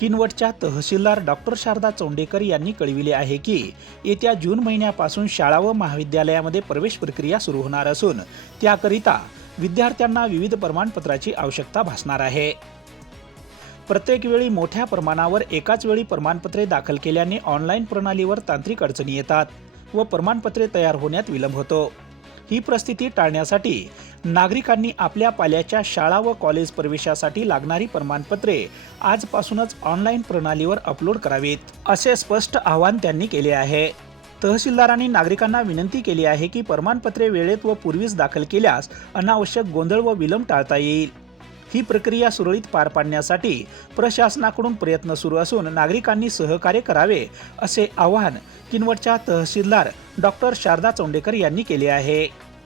किनवटच्या तहसीलदार doctor Sharda चोंडेकर यांनी कळविले आहे की येत्या जून महिन्यापासून शाळा व महाविद्यालयामध्ये प्रवेश प्रक्रिया सुरू होणार असून त्याकरिता विद्यार्थ्यांना विविध प्रमाणपत्राची आवश्यकता भासणार आहे. प्रत्येक वेळी मोठ्या प्रमाणावर एकाच वेळी प्रमाणपत्रे दाखल केल्याने ऑनलाईन प्रणालीवर तांत्रिक अडचणी येतात व प्रमाणपत्रे तयार होण्यात विलंब होतो. ही परिस्थिती टाळण्यासाठी नागरिकांनी आपल्या पाल्याच्या शाळा व कॉलेज प्रवेशासाठी लागणारी प्रमाणपत्रे आजपासूनच ऑनलाईन प्रणालीवर अपलोड करावीत असे स्पष्ट आवाहन त्यांनी केले आहे. तहसीलदारांनी नागरिकांना विनंती केली आहे की प्रमाणपत्रे वेळेत व पूर्वीच दाखल केल्यास अनावश्यक गोंधळ व विलंब टाळता येईल. ही प्रक्रिया सुरळीत पार पाडण्यासाठी प्रशासनाकडून प्रयत्न सुरू असून नागरिकांनी सहकार्य करावे असे आवाहन किनवटच्या तहसीलदार डॉक्टर शारदा चोंडेकर यांनी केले आहे.